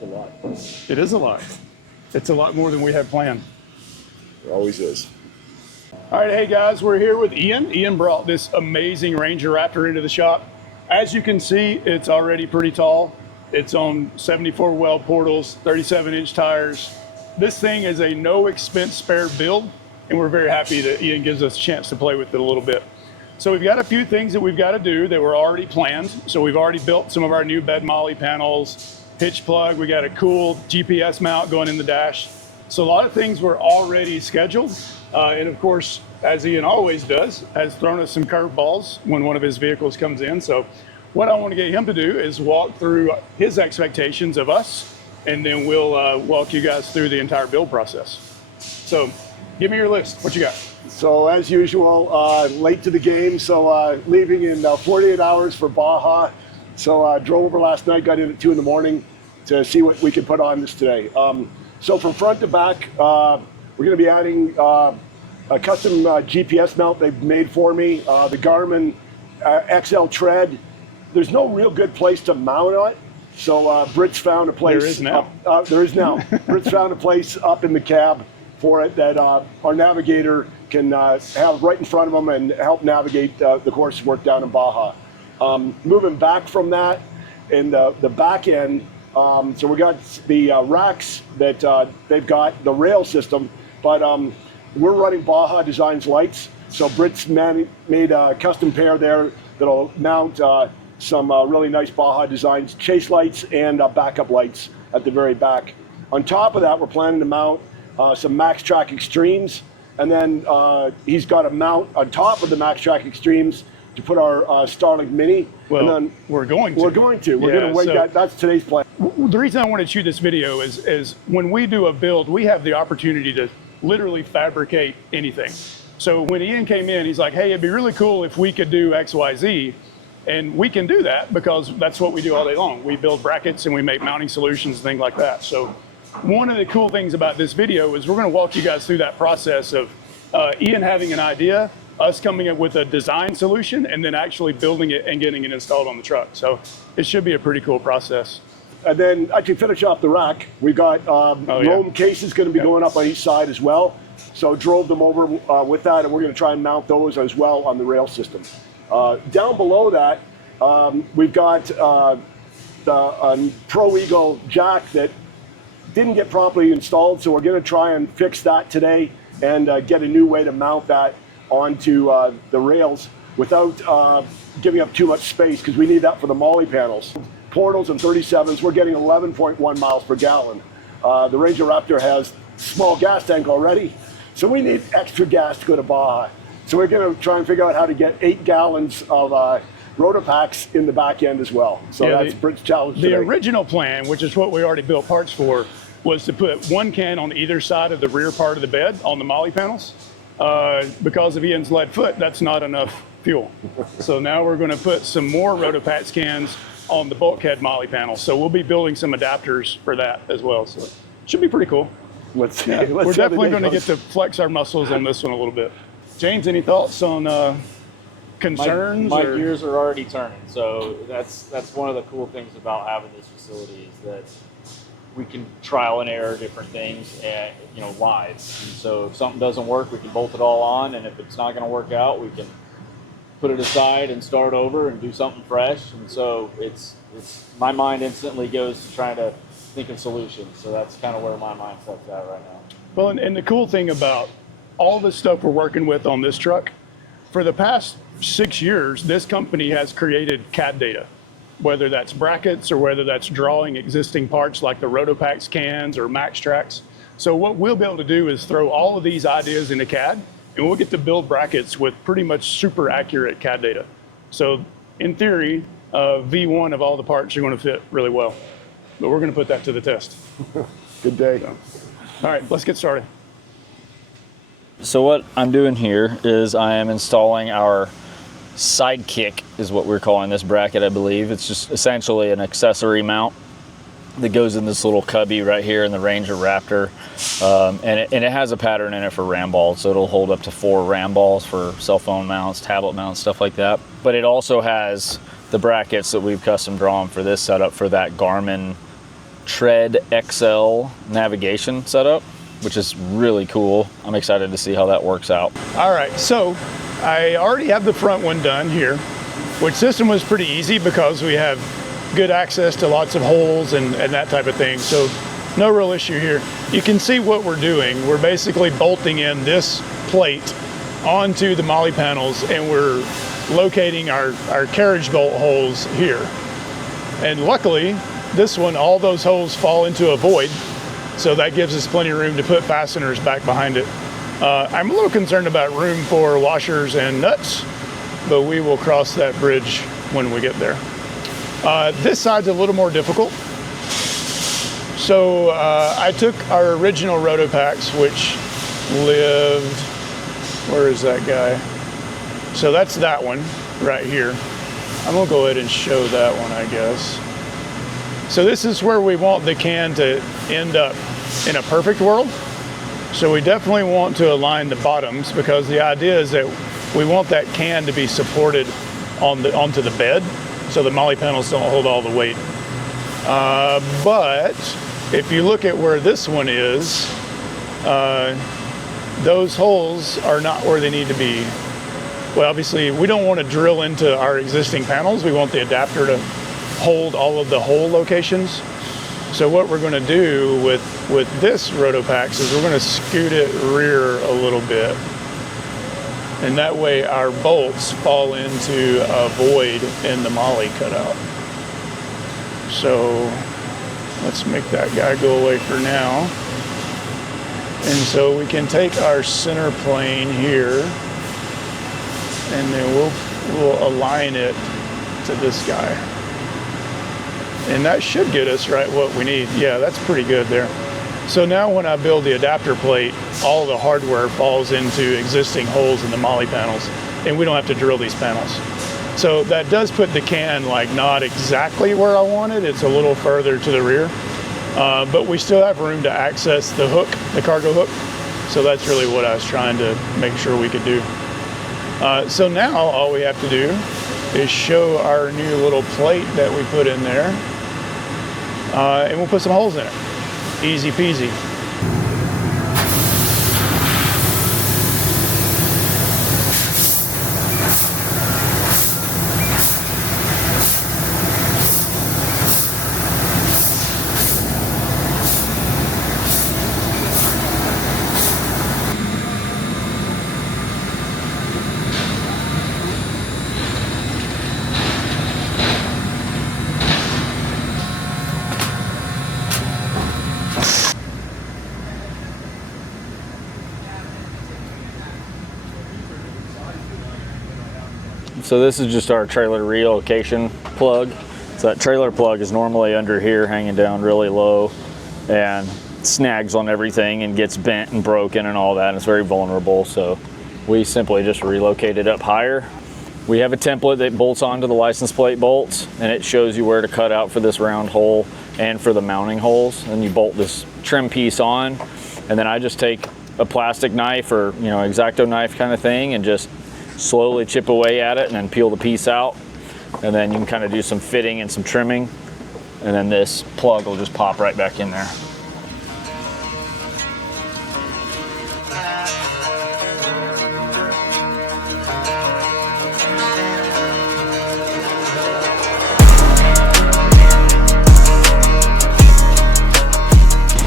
It's a lot. It is a lot. It's a lot more than we had planned. It always is. All right, hey guys, we're here with Ian. Ian brought this amazing Ranger Raptor into the shop. As you can see, it's already pretty tall. It's on 74 weld portals, 37-inch tires. This thing is a no expense spare build, and we're very happy that Ian gives us a chance to play with it a little bit. So we've got a few things that we've got to do that were already planned. So we've already built some of our new bed MOLLE panels, hitch plug. We got a cool GPS mount going in the dash. So a lot of things were already scheduled. And of course, as Ian always does, has thrown us some curveballs when one of his vehicles comes in. So what I want to get him to do is walk through his expectations of us, and then we'll walk you guys through the entire build process. So give me your list. What you got? So as usual, late to the game. So leaving in 48 hours for Baja. So drove over last night, got in at 2 in the morning to see what we could put on this today. So from front to back, we're going to be adding a custom GPS mount they've made for me, the Garmin XL Tread. There's no real good place to mount it, so Britt's found a place. There is now. There is now. Britt's found a place up in the cab for it that our navigator can have right in front of him and help navigate the coursework down in Baja. Moving back from that, in the back end, so we got the racks that they've got, the rail system, but we're running Baja Designs lights. So Britt's made a custom pair there that'll mount some really nice Baja Designs chase lights and backup lights at the very back. On top of that, we're planning to mount some MAXTRAX Extremes, and then he's got a mount on top of the MAXTRAX Extremes to put our Starlink Mini. Well, and then we're going to. We're going to wait. So that's today's plan. The reason I wanted to shoot this video is when we do a build, we have the opportunity to literally fabricate anything. So when Ian came in, he's like, hey, it'd be really cool if we could do X, Y, Z. And we can do that because that's what we do all day long. We build brackets and we make mounting solutions and things like that. So one of the cool things about this video is we're going to walk you guys through that process of Ian having an idea, us coming up with a design solution, and then actually building it and getting it installed on the truck. So it should be a pretty cool process. And then actually finish off the rack. We've got Rome cases going to be going up on each side as well. So drove them over with that, and we're going to try and mount those as well on the rail system. Down below that, we've got the Pro Eagle jack that didn't get properly installed, so we're going to try and fix that today and get a new way to mount that onto the rails without giving up too much space, because we need that for the MOLLE panels. Portals and 37s, we're getting 11.1 miles per gallon. The Ranger Raptor has small gas tank already, so we need extra gas to go to Baja. So we're going to try and figure out how to get 8 gallons of Rotopacks in the back end as well. So that's Britt's challenge today. The original plan, which is what we already built parts for, was to put one can on either side of the rear part of the bed on the MOLLE panels. Because of Ian's lead foot, that's not enough fuel. So now we're going to put some more Rotopacks cans on the bulkhead MOLLE panels. So we'll be building some adapters for that as well. So it should be pretty cool. We're definitely going to get to flex our muscles on this one a little bit. James, any thoughts on concerns? My gears are already turning. So that's one of the cool things about having this facility is that we can trial and error different things and live. And so if something doesn't work, we can bolt it all on, and if it's not going to work out, we can put it aside and start over and do something fresh. And so it's my mind instantly goes to trying to think of solutions. So that's kind of where my mindset's at right now. Well, and the cool thing about all the stuff we're working with on this truck, for the past 6 years, this company has created CAD data, whether that's brackets or whether that's drawing existing parts like the Rotopacks cans or MAXTRAX. So what we'll be able to do is throw all of these ideas into CAD, and we'll get to build brackets with pretty much super accurate CAD data. So in theory, V1 of all the parts are going to fit really well, but we're going to put that to the test. Good day. So, all right, let's get started. So what I'm doing here is I am installing our sidekick, is what we're calling this bracket, I believe. It's just essentially an accessory mount that goes in this little cubby right here in the Ranger Raptor. And it has a pattern in it for ram balls, so it'll hold up to 4 ram balls for cell phone mounts, tablet mounts, stuff like that. But it also has the brackets that we've custom drawn for this setup for that Garmin Tread XL navigation setup, which is really cool. I'm excited to see how that works out. All right, so I already have the front one done here, which this one was pretty easy because we have good access to lots of holes and that type of thing. So no real issue here. You can see what we're doing. We're basically bolting in this plate onto the MOLLE panels, and we're locating our carriage bolt holes here. And luckily, this one, all those holes fall into a void, so that gives us plenty of room to put fasteners back behind it. I'm a little concerned about room for washers and nuts, but we will cross that bridge when we get there. This side's a little more difficult. So I took our original Rotopacks, which lived, where is that guy? So that's that one right here. I'm gonna go ahead and show that one, I guess. So this is where we want the can to end up in a perfect world. So we definitely want to align the bottoms, because the idea is that we want that can to be supported onto the bed, so the MOLLE panels don't hold all the weight. But if you look at where this one is, those holes are not where they need to be. Well, obviously, we don't want to drill into our existing panels. We want the adapter to hold all of the hole locations. So what we're going to do with this Rotopacks is we're going to scoot it rear a little bit. And that way our bolts fall into a void in the MOLLE cutout. So let's make that guy go away for now. And so we can take our center plane here, and then we'll align it to this guy. And that should get us right what we need. Yeah, that's pretty good there. So now when I build the adapter plate, all the hardware falls into existing holes in the MOLLE panels, and we don't have to drill these panels. So that does put the can like not exactly where I want it. It's a little further to the rear, but we still have room to access the hook, the cargo hook. So that's really what I was trying to make sure we could do. So now all we have to do is show our new little plate that we put in there, and we'll put some holes in it. Easy peasy. So this is just our trailer relocation plug. So that trailer plug is normally under here, hanging down really low, and snags on everything and gets bent and broken and all that, and it's very vulnerable. So we simply just relocate it up higher. We have a template that bolts onto the license plate bolts, and it shows you where to cut out for this round hole and for the mounting holes. And you bolt this trim piece on, and then I just take a plastic knife or X-Acto knife kind of thing and just slowly chip away at it, and then peel the piece out, and then you can kind of do some fitting and some trimming, and then this plug will just pop right back in there.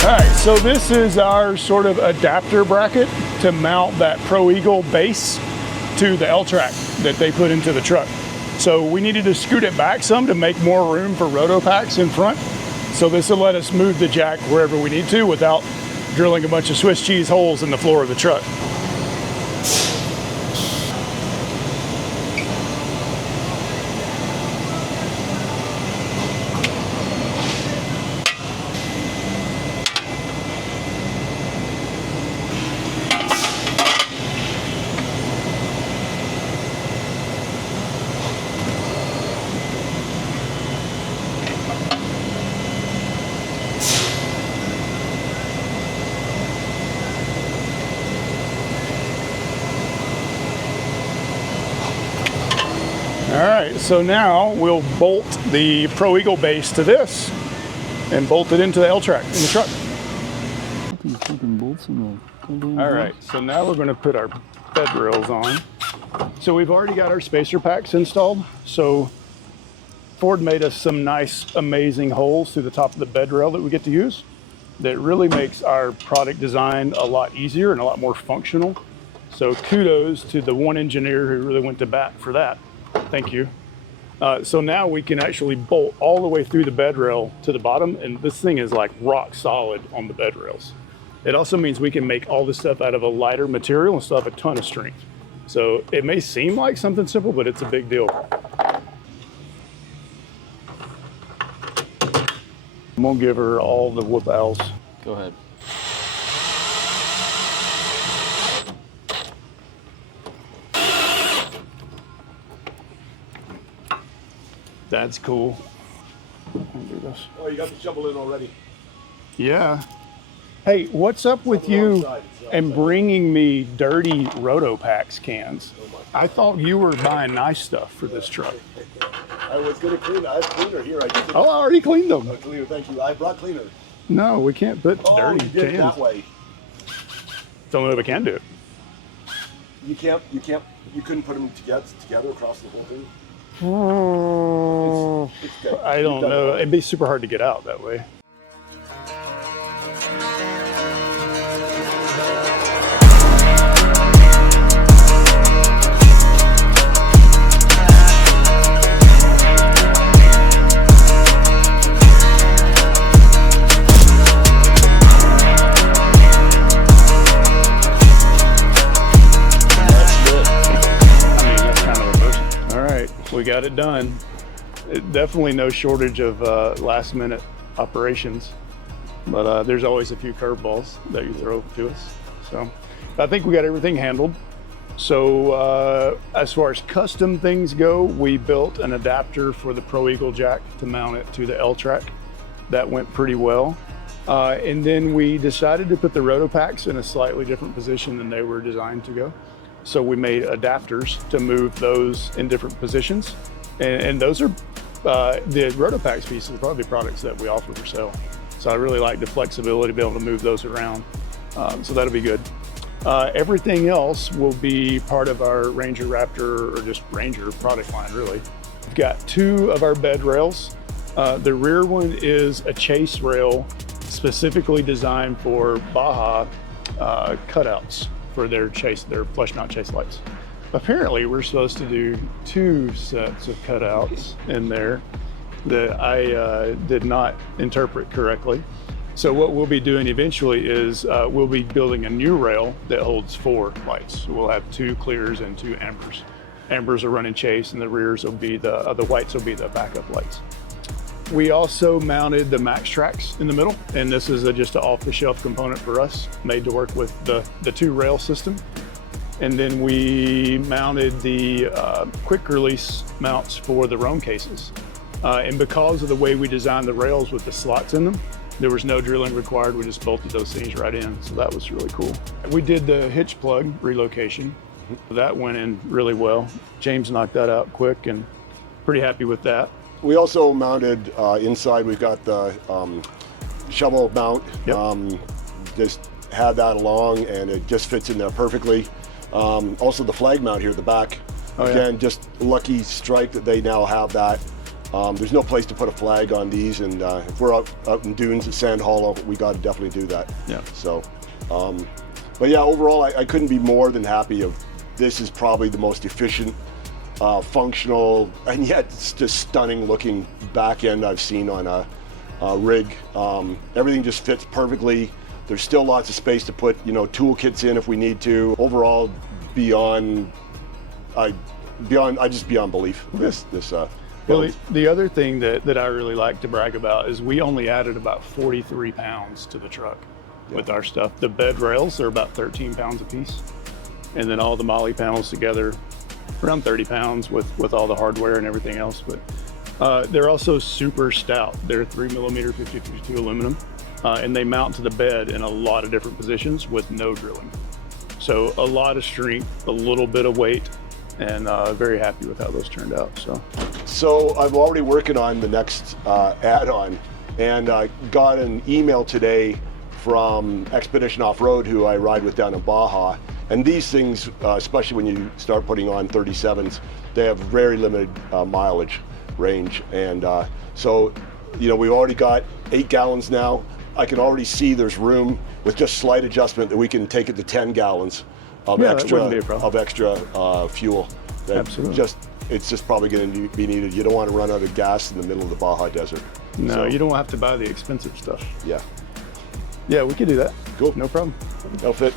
All right, so this is our sort of adapter bracket to mount that Pro Eagle base to the L-track that they put into the truck. So we needed to scoot it back some to make more room for Rotopacks in front. So this will let us move the jack wherever we need to without drilling a bunch of Swiss cheese holes in the floor of the truck. All right, so now we'll bolt the Pro Eagle base to this, and bolt it into the L-track in the truck. These fucking bolts in the All right, so now we're gonna put our bed rails on. So we've already got our spacer packs installed. So Ford made us some nice, amazing holes through the top of the bed rail that we get to use. That really makes our product design a lot easier and a lot more functional. So kudos to the one engineer who really went to bat for that. Thank you. So now we can actually bolt all the way through the bed rail to the bottom, and this thing is like rock solid on the bed rails. It also means we can make all this stuff out of a lighter material and still have a ton of strength. So it may seem like something simple, but it's a big deal. I'm gonna give her all the whoop owls. Go ahead. That's cool. I'll do this. Oh, you got the shovel in already. Yeah. Hey, what's up with you and bringing me dirty Rotopax cans? I thought you were buying nice stuff for this truck. I was going to clean. I have cleaner here. I just didn't. Oh, I already cleaned them. Oh, cleaner, thank you. I brought cleaner. No, we can't put Oh, dirty you did it cans. that way. It's the only way we can do it. You couldn't put them together across the whole thing? It's good. I don't You've done know. it. It'd be super hard to get out that way. We got it done. Definitely no shortage of last minute operations, but there's always a few curveballs that you throw to us. So I think we got everything handled. So as far as custom things go, we built an adapter for the Pro Eagle jack to mount it to the L-track. That went pretty well. And then we decided to put the Rotopax in a slightly different position than they were designed to go. So we made adapters to move those in different positions. And those are, the Rotopax pieces are probably products that we offer for sale. So I really like the flexibility to be able to move those around. So that'll be good. Everything else will be part of our Ranger Raptor, or just Ranger product line, really. We've got two of our bed rails. The rear one is a chase rail specifically designed for Baja cutouts for their flush mount chase lights. Apparently we're supposed to do two sets of cutouts in there that I did not interpret correctly. So what we'll be doing eventually is we'll be building a new rail that holds 4 lights. So we'll have 2 clears and 2 ambers. Ambers are running chase, and the rears will be the whites will be the backup lights. We also mounted the MAXTRAX in the middle, and this is just an off-the-shelf component for us, made to work with the 2 rail system. And then we mounted the quick release mounts for the Roam cases. And because of the way we designed the rails with the slots in them, there was no drilling required. We just bolted those things right in. So that was really cool. We did the hitch plug relocation. That went in really well. James knocked that out quick, and pretty happy with that. We also mounted inside. We've got the shovel mount. Yep. Just had that along, and it just fits in there perfectly. Also the flag mount here at the back. Oh, Again, yeah. just lucky strike that they now have that. There's no place to put a flag on these, and if we're out in dunes at Sand Hollow, we got to definitely do that. Yeah. So, but yeah, overall, I couldn't be more than happy. This is probably the most efficient, functional, and yet it's just stunning looking back end I've seen on a rig. Everything just fits perfectly. There's still lots of space to put, toolkits in if we need to. Overall, beyond belief. This Well, the other thing that I really like to brag about is we only added about 43 pounds to the truck with our stuff. The bed rails are about 13 pounds a piece. And then all the MOLLE panels together, around 30 pounds with all the hardware and everything else. But they're also super stout. They're 3mm 50-52 aluminum. And they mount to the bed in a lot of different positions with no drilling. So a lot of strength, a little bit of weight, and very happy with how those turned out. So I'm already working on the next add-on. And got an email today from Expedition Off-Road, who I ride with down in Baja. And these things, especially when you start putting on 37s, they have very limited mileage range. And so, you know, we've already got 8 gallons now. I can already see there's room with just slight adjustment that we can take it to 10 gallons of extra fuel. That Absolutely. It's just probably going to be needed. You don't want to run out of gas in the middle of the Baja Desert. No, So, you don't have to buy the expensive stuff. yeah, Yeah, we could do that. cool. No problem. Outfit.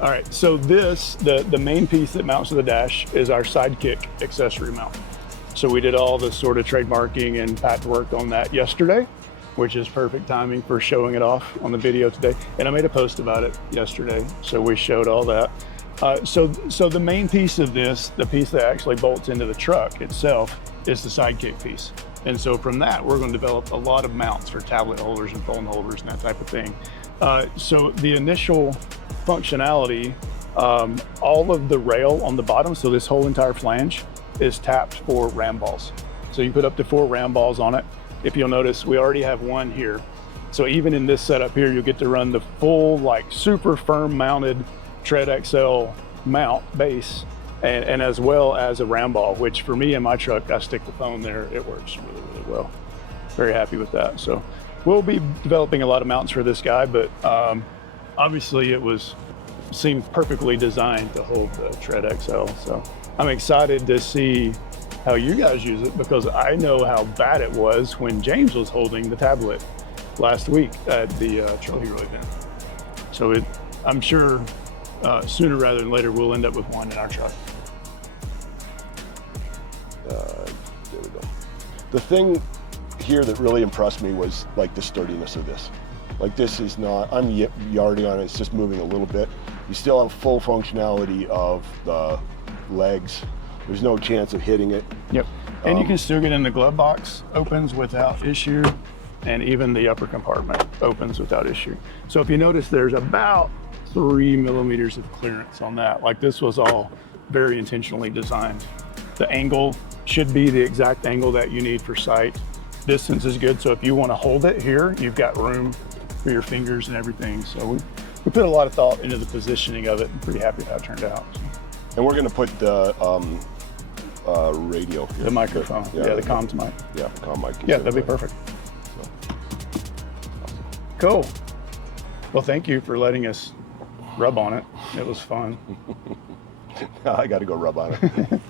All right, so this, the main piece that mounts to the dash is our Sidekick accessory mount. So we did all the sort of trademarking and patent work on that yesterday, which is perfect timing for showing it off on the video today. And I made a post about it yesterday, so we showed all that. So the main piece of this, the piece that actually bolts into the truck itself, is the Sidekick piece. And so from that, we're going to develop a lot of mounts for tablet holders and phone holders and that type of thing. So the initial functionality, all of the rail on the bottom, so this whole entire flange is tapped for ram balls. So you put up to 4 ram balls on it. If you'll notice, we already have one here. So even in this setup here, you'll get to run the full, like, super firm mounted Tread XL mount base, and as well as a ram ball, which for me in my truck, I stick the phone there. It works really, really well. Very happy with that. So we'll be developing a lot of mounts for this guy, but obviously it seemed perfectly designed to hold the Tread XL. So I'm excited to see how you guys use it, because I know how bad it was when James was holding the tablet last week at the Trail Hero event. So I'm sure sooner rather than later we'll end up with one in our truck. There we go. The thing here that really impressed me was like the sturdiness of this. Like, this is not, I'm yarding on it, it's just moving a little bit. You still have full functionality of the legs. There's no chance of hitting it. Yep. And you can still get in the glove box, opens without issue, and even the upper compartment opens without issue. So if you notice, there's about 3 millimeters of clearance on that. Like, this was all very intentionally designed. The angle should be the exact angle that you need for sight. Distance is good, so if you want to hold it here, you've got room for your fingers and everything. So we put a lot of thought into the positioning of it. I'm pretty happy with how it turned out. And we're going to put the radio here. The microphone, yeah, the comms mic. Yeah, comm mic. Yeah, that'd be perfect. Cool. Well, thank you for letting us rub on it. It was fun. I got to go rub on it.